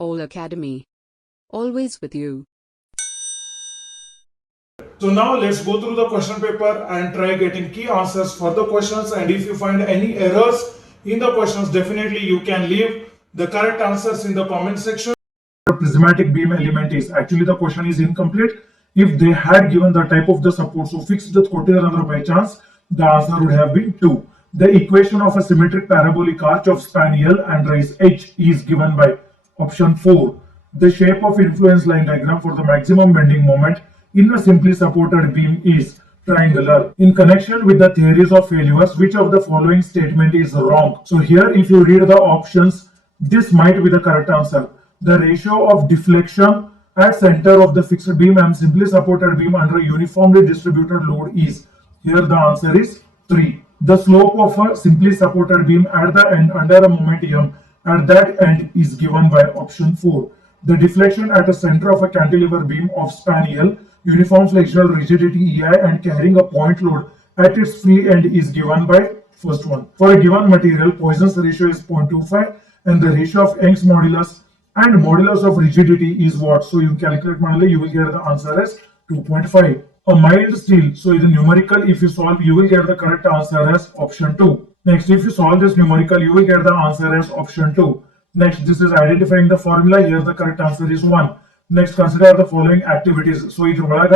All Academy. Always with you. So now let's go through the question paper and try getting key answers for the questions, and if you find any errors in the questions, definitely you can leave the correct answers in the comment section. The prismatic beam element is actually the question is incomplete. If they had given the type of the support, so fixed the quotidian by chance, the answer would have been 2. The equation of a symmetric parabolic arch of span L and rise h is given by option 4. The shape of influence line diagram for the maximum bending moment in a simply supported beam is triangular. In connection with the theories of failures, which of the following statement is wrong? So here, if you read the options, this might be the correct answer. The ratio of deflection at center of the fixed beam and simply supported beam under a uniformly distributed load is, here the answer is 3. The slope of a simply supported beam at the end under a moment m at that end is given by option 4. The deflection at the center of a cantilever beam of span L, uniform flexural rigidity EI and carrying a point load at its free end is given by first one. For a given material, Poisson's ratio is 0.25 and the ratio of Young's modulus and modulus of rigidity is what? So you calculate manually, you will get the answer as 2.5. A mild steel, so in the numerical, if you solve, you will get the correct answer as option 2. Next, if you solve this numerical, you will get the answer as option 2. Next, this is identifying the formula. Here the correct answer is 1. Next, consider the following activities. So ಇದ್ರೊಳಗ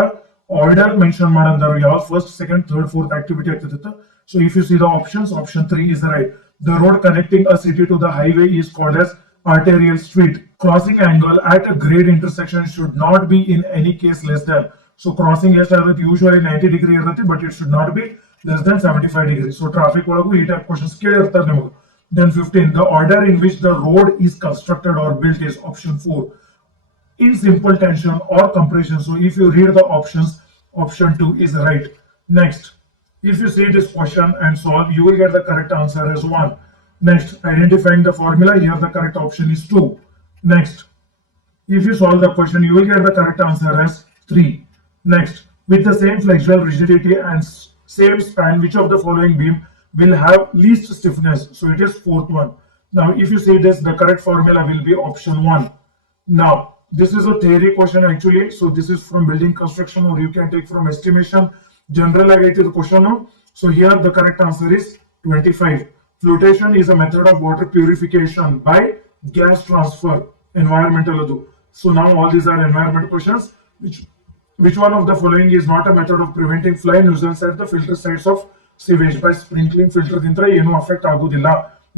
order mention ಮಾಡಂದರು ಯಾವ first, second, third, fourth activity ಆಗ್ತದೆ. So if you see the options, option 3 is right. The road connecting a city to the highway is called as arterial street. Crossing angle at a grade intersection should not be in any case less than. So crossing usually 90 degree but it should not be less than 75 degrees. So traffic ಒಳಗೂ ಈ type questions ಕೇಳಿರ್ತಾರೆ ನಿಮಗೆ. Then 15, the order in which the road is constructed or built is option 4. In simple tension or compression. So if you read the options, option 2 is right. Next, if you see this question and solve, you will get the correct answer as 1. Next, identifying the formula, here the correct option is 2. Next, if you solve the question, you will get the correct answer as 3. Next, with the same flexural rigidity and same span, which of the following beam will have least stiffness? So it is fourth one. Now, if you see this, the correct formula will be option 1. Now, this is a theory question actually. So this is from building construction or you can take from estimation. General the question. So here the correct answer is 25. Flotation is a method of water purification by gas transfer. Environmental. So now all these are environment questions. Which one of the following is not a method of preventing fly nuisance at the filter sites of sewage? By sprinkling filter dintra ಏನು affect ಆಗುವುದಿಲ್ಲ.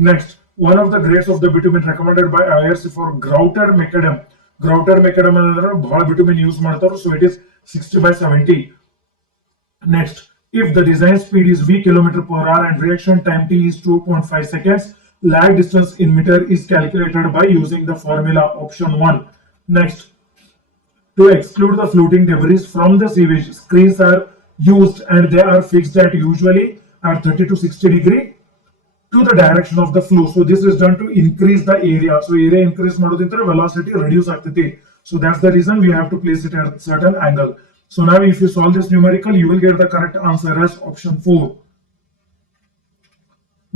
Next, one of the grades of the bitumen recommended by IRC for grouted macadam. Grouted macadam ಅಂದ್ರೆ ಬಹಳ bitumen use ಮಾಡ್ತಾರೆ. So it is 60/70. Next, if the design speed is v km/h and reaction time t is 2.5 seconds, lag distance in meter is calculated by using the formula option 1. Next, to exclude the floating debris from the sewage, screens are used and they are fixed at usually at 30 to 60 degree to the direction of the flow. So this is done to increase the area. So area increase ಮಾಡೋದಿಂದ್ರೆ velocity reduce ಆಗ್ತೈತಿ. So that's the reason we have to place it at certain angle. So now if you solve this numerical, you will get the correct answer as option 4.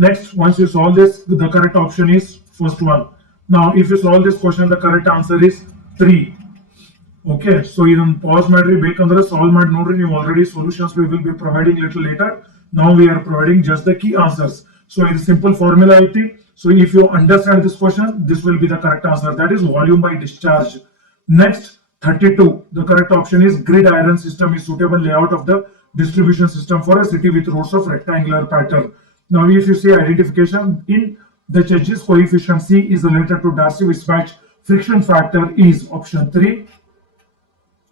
Next, once you solve this, the correct option is first one. Now if you solve this question, the correct answer is 3. Okay, so ಇದನ್ನು pause ಮಾಡ್ರಿ, ಬೇಕಂದ್ರೆ solve ಮಾಡಿ ನೋಡ್ರಿ. ನೀವು already solutions we will be providing little later. Now we are providing just the key answers. So it's simple formula ಐತಿ. So if you understand this question, this will be the correct answer. That is volume by discharge. Next, 32. The correct option is grid iron system is suitable layout of the distribution system for a city with roads of rectangular pattern. Now if you see identification in the Church's coefficient C is related to Darcy-Weisbach friction factor is option 3.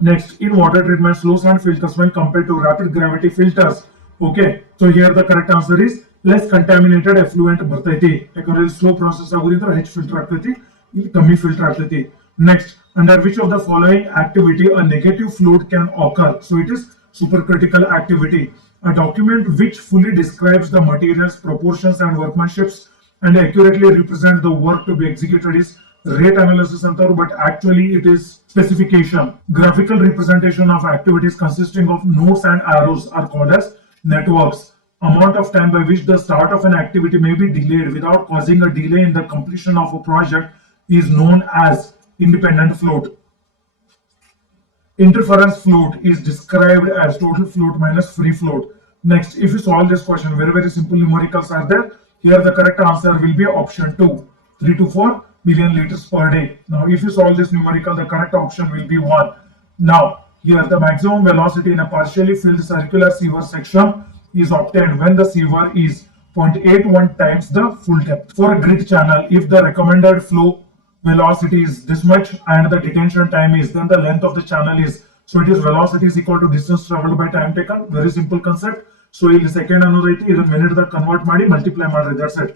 Next, in water treatment, slow sand filters when compared to rapid gravity filters. Okay, so here the correct answer is less contaminated effluent ಬರ್ತೈತಿ. ಯಾಕಂದ್ರೆ slow process ಆಗೋದ್ರಿಂದ ಹೆಚ್ಚು filter ಆಗ್ತೈತಿ, ಇಲ್ಲಿ ಕಮ್ಮಿ filter ಆಗ್ತೈತಿ. Next, under which of the following activity a negative fluid can occur? So it is supercritical activity. A document which fully describes the materials, proportions and workmanships and accurately represent the work to be executed is rate analysis antaru, but actually it is specification. Graphical representation of activities consisting of nodes and arrows are called as networks. Amount of time by which the start of an activity may be delayed without causing a delay in the completion of a project is known as independent float. Interference float is described as total float minus free float. Next, if you solve this question, very simple numericals are there. Here the correct answer will be option 2, 3 to 4 million liters per day. Now, if you solve this numerical, the correct option will be 1. Now, here the maximum velocity in a partially filled circular sewer section is obtained when the sewer is 0.81 times the full depth. For a grid channel, if the recommended flow velocity is this much and the detention time is, then the length of the channel is, so it is velocity is equal to distance traveled by time taken. Very simple concept. So ಇಲ್ಲಿ second ಅನ್ನೋದು ಐತಿ, ಇದನ್ನ minute ದಾಗ convert ಮಾಡಿ multiply ಮಾಡ್ರಿ, that's it.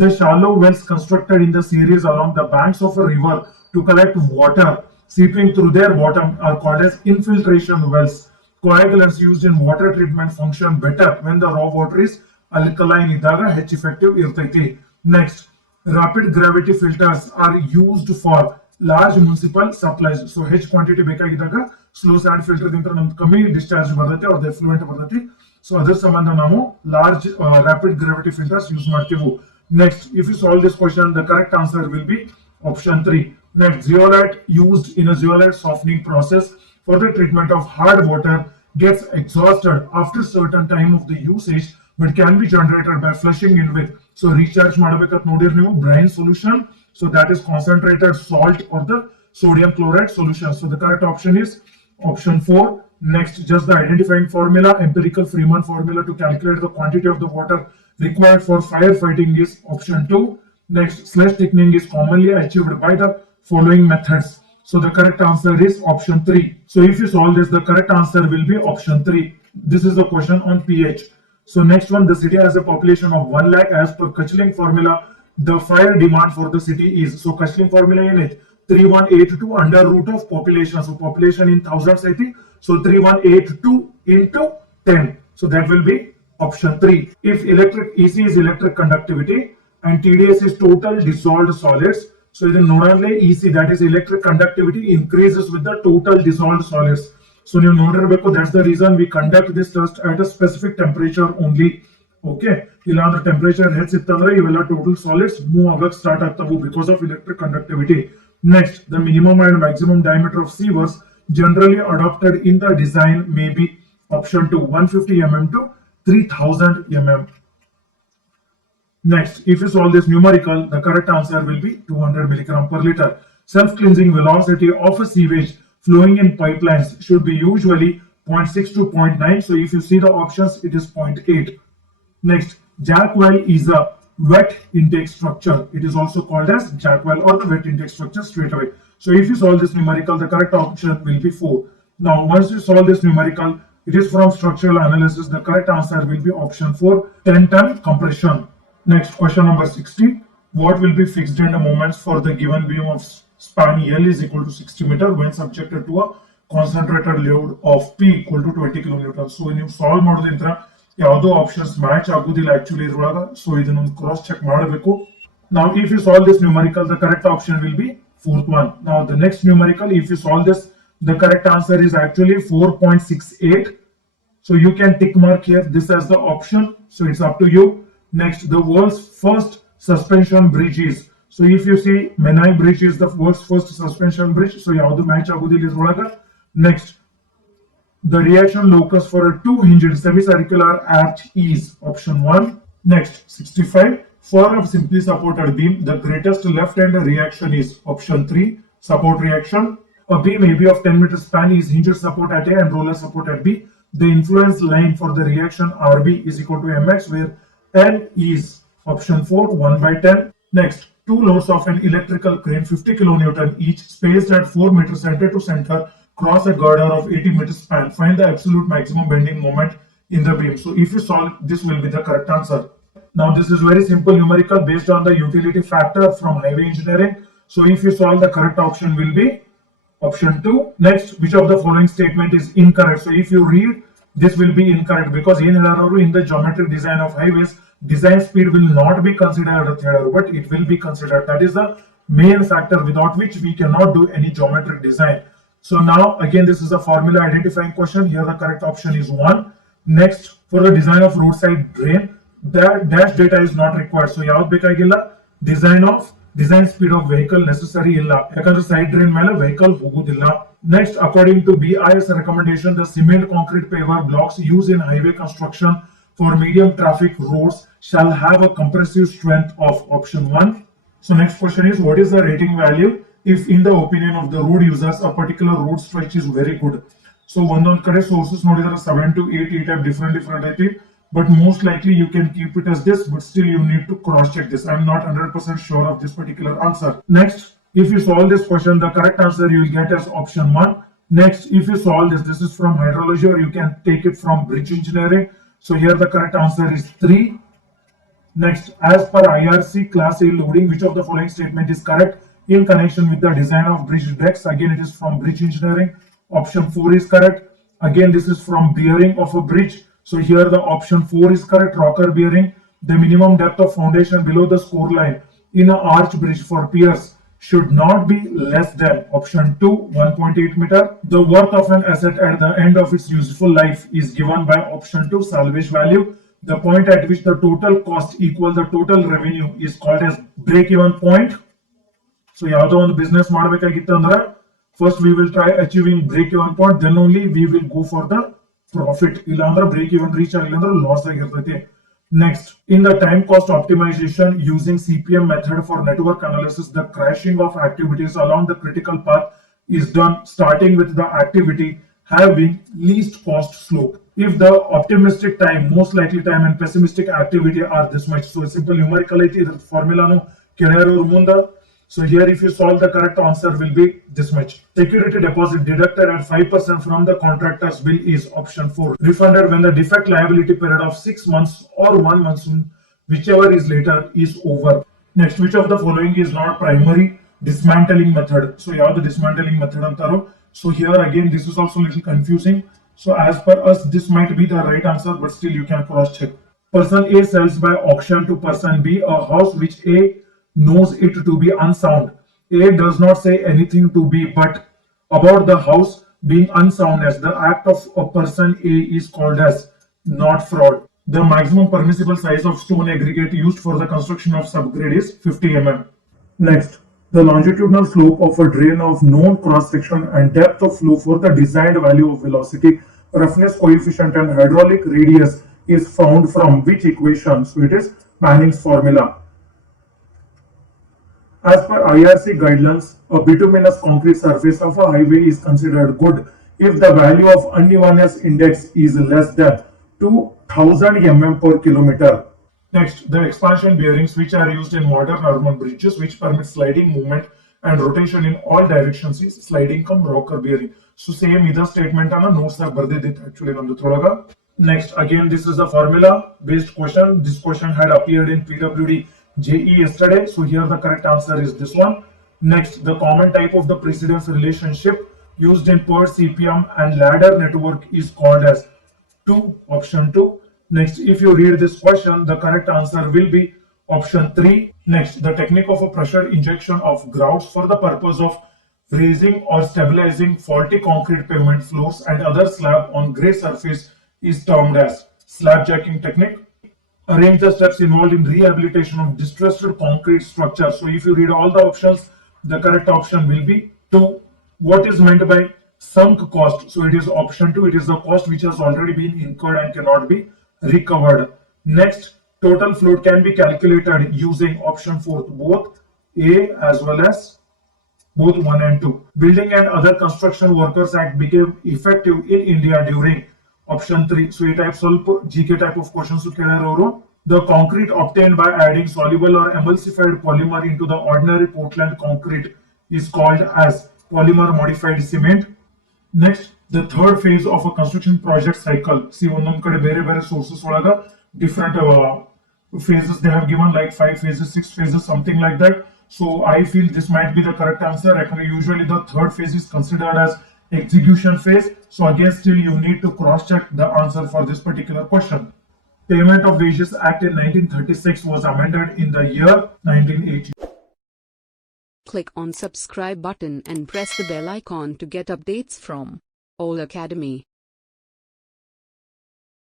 The shallow wells constructed in the series along the banks of a river to collect water seeping through their bottom are called as infiltration wells. Coagulants used in water treatment function better when the raw water is alkaline ಇದ್ದಾಗ ಹೆಚ್ಚು effective ಇರ್ತೈತಿ. Next, rapid gravity filters are used for large municipal supplies. So ಹೆಚ್ಚು quantity ಬೇಕಾಗಿದ್ದಾಗ slow and filter ದಿಂದ ನಮ್ಗೆ ಕಮ್ಮಿ discharge ಬರ್ತೈತಿ, ಅವ್ರದ್ದು effluent ಬರ್ತೈತಿ. ಸೊ ಅದರ ಸಂಬಂಧ ನಾವು large rapid gravity filters use ಮಾಡ್ತೀವಿ. Next, if you solve this question, the correct answer will be option 3. Next, zeolite used in a zeolite softening process for the treatment of hard water gets exhausted after certain time of the usage, but can be generated by flushing in with. So recharge ಮಾಡಬೇಕಂತ ನೋಡಿರ್ ನೀವು brine solution. So that is concentrated salt or the sodium chloride solution. So the correct option is option 4. Next, just the identifying formula, empirical Freeman formula to calculate the quantity of the water required for firefighting is option 2. Next, slash thickening is commonly achieved by the following methods. So the correct answer is option 3. So if you solve this, the correct answer will be option 3. This is the question on pH. So next one, the city has a population of 1 lakh as per Kachling formula. The fire demand for the city is, so Kachling formula in it 3182 under root of population. So population in thousands I think. So 3182 into 10. So that will be option 3. If EC is electric conductivity and TDS is total dissolved solids, so in nodale EC, that is electric conductivity, increases with the total dissolved solids. So you nodirbeku, that's the reason we conduct this test at a specific temperature only. Okay, illandre temperature ಹೆಚ್ಚಿತ್ತಂದ್ರೆ ಇವೆಲ್ಲ total solids move ಆಗಕ್ಕೆ start ಆಗ್ತವು because of electric conductivity. Next, the minimum and maximum diameter of sewers generally adopted in the design may be option 2, 150 mm to 3000 mm. Next, if you solve this numerical, the correct answer will be 200 milligram per liter. Self-cleansing velocity of a sewage flowing in pipelines should be usually 0.6 to 0.9. So if you see the options, it is 0.8. Next, jack well is a wet intake structure. It is also called as jack well or the wet intake structure straight away. So if you solve this numerical, the correct option will be 4. Now, once you solve this numerical, it is from structural analysis. The correct answer will be option 4, 10-ton compression. Next, question number 60. What will be fixed in the moments for the given beam of span L is equal to 60 meter when subjected to a concentrated load of P equal to 20 kilonewtons. So when you solve ಮಾಡೋದ್ರಿಂದ ಯಾವುದೋ options match ಆಗುದಿಲ್ಲ actually ಇದ್ರೊಳಗ. So ಇದನ್ನೊಂದು cross check ಮಾಡಬೇಕು. Now if you solve this numerical, the correct option will be 4th one. Now the next numerical, if you solve this, the correct answer is actually 4.68. So you can tick mark here this as the option. So it's up to you. Next, the world's first suspension bridge is. So if you see Menai Bridge is the world's first suspension bridge. So ಯಾವುದು match ಆಗುದಿಲ್ಲ ಇದ್ರೊಳಗ. Next, the reaction locus for a two-hinged semicircular arch is option 1. Next, 65. For a simply supported beam, the greatest left-hand reaction is option 3, support reaction. A beam AB of 10 meter span is hinged support at A and roller support at B. The influence line for the reaction RB is equal to mx, where N is option 4, 1 by 10. Next, two loads of an electrical crane 50 kilonewton each spaced at 4 meters center to center cross a girder of 80 meters span. Find the absolute maximum bending moment in the beam. So if you solve, this will be the correct answer. Now this is very simple numerical based on the utility factor from highway engineering. So if you solve, the correct option will be option 2. Next, which of the following statement is incorrect? So if you read, this will be incorrect because in the geometric design of highways, design speed will not be considered, but it will be considered. That is the main factor without which we cannot do any geometric design. So now again, this is a formula identifying question. Here the correct option is 1. Next, for the design of roadside drain, that dash data is not required. So ಯಾವ್ದು ಬೇಕಾಗಿಲ್ಲ, design of design speed of vehicle necessary ಇಲ್ಲ, ಯಾಕಂದ್ರೆ side drain ಮೇಲೆ vehicle ಹೋಗುದಿಲ್ಲ. Next, according to BIS recommendation, the cement concrete paver blocks used in highway construction for medium traffic roads shall have a compressive strength of option 1. So next question is, what is the rating value if in the opinion of the road users a particular road stretch is very good? So ಒಂದೊಂದ್ ಕಡೆ sources ನೋಡಿದ್ರೆ 7 to 8 ಈ type different ಐತಿ, but most likely you can keep it as this, but still you need to cross check this. I'm not 100% sure of this particular answer. Next, if you solve this question, the correct answer you will get as option 1. Next, if you solve this is from hydrology or you can take it from bridge engineering. So here the correct answer is 3. Next, as per IRC class A loading, which of the following statement is correct in connection with the design of bridge decks? Again, it is from bridge engineering. Option 4 is correct. Again, this is from bearing of a bridge. So here the option 4 is correct, rocker bearing. The minimum depth of foundation below the score line in an arch bridge for piers should not be less than option 2, 1.8 meter. The worth of an asset at the end of its useful life is given by option 2, salvage value. The point at which the total cost equals the total revenue is called as break-even point. So ಯಾವುದೋ ಒಂದು business ಮಾಡಬೇಕಾಗಿತ್ತು ಅಂದ್ರೆ first we will try achieving break-even point, then only we will go for the profit. ಇಲ್ಲ ಅಂದ್ರೆ break-even reach ಆಗಿಲ್ಲ ಅಂದ್ರೆ loss ಆಗಿರ್ತೈತಿ. Next, in the time cost optimization using CPM method for network analysis, the crashing of activities along the critical path is done starting with the activity having least cost slope. If the optimistic time, most likely time and pessimistic activity are this much. So simple numerical ಐತಿ, the formula nu ಕೇಳ್ಯಾರ ಮುಂದ. So here if you solve, the correct answer will be this much. Security deposit deducted at 5% from the contractor's bill is option 4. Refunded when the defect liability period of 6 months or 1 month, whichever is later, is over. Next, which of the following is not primary dismantling method? So yeah, the dismantling method antaro. So here again, this is also a little confusing. So as per us, this might be the right answer, but still you can cross check. Person A sells by auction to person B a house which A knows it to be unsound. A does not say anything to B but about the house being unsoundness. The act of a person A is called as not fraud. The maximum permissible size of stone aggregate used for the construction of subgrade is 50 mm. Next, the longitudinal slope of a drain of known cross section and depth of flow for the desired value of velocity, roughness coefficient and hydraulic radius is found from which equation? So it is Manning's formula. As per IRC guidelines, a bituminous concrete surface of a highway is considered good if the value of unevenness index is less than 2000 mm per kilometer. Next, the expansion bearings which are used in modern urban bridges which permit sliding movement and rotation in all directions is sliding cum rocker bearing. So same either statement ana notes are bardidit actually namdu tholaga. Next, again this is a formula based question. This question had appeared in PWD JE yesterday. So here the correct answer is this one. Next, the common type of the precedence relationship used in per CPM and ladder network is called as 2, option 2. Next, if you read this question, the correct answer will be option 3. Next, the technique of a pressure injection of grouts for the purpose of raising or stabilizing faulty concrete pavement floors and other slab on grey surface is termed as slab jacking technique. Arrange the steps involved in rehabilitation of distressed concrete structure. So if you read all the options, the correct option will be 2. What is meant by sunk cost? So it is option 2. It is the cost which has already been incurred and cannot be recovered. Next, total float can be calculated using option 4, both A as well as both 1 and 2. Building and Other Construction Workers Act became effective in India during option 3. So a type solve GK type of questions ಕೇಳ್ಯಾರ. The concrete obtained by adding soluble or emulsified polymer into the ordinary Portland concrete is called as polymer modified cement. Next, the third phase of a construction project cycle. See, ಒಂದೊಂದ್ ಕಡೆ ಬೇರೆ ಬೇರೆ sources ಒಳಗ different phases they have given, like 5 phases, 6 phases, something like that. So I feel this might be the correct answer. Usually the third phase is considered as execution phase. So again, still you need to cross check the answer for this particular question. Payment of Wages Act in 1936 was amended in the year 1980. Click on subscribe button and press the bell icon to get updates from All Academy.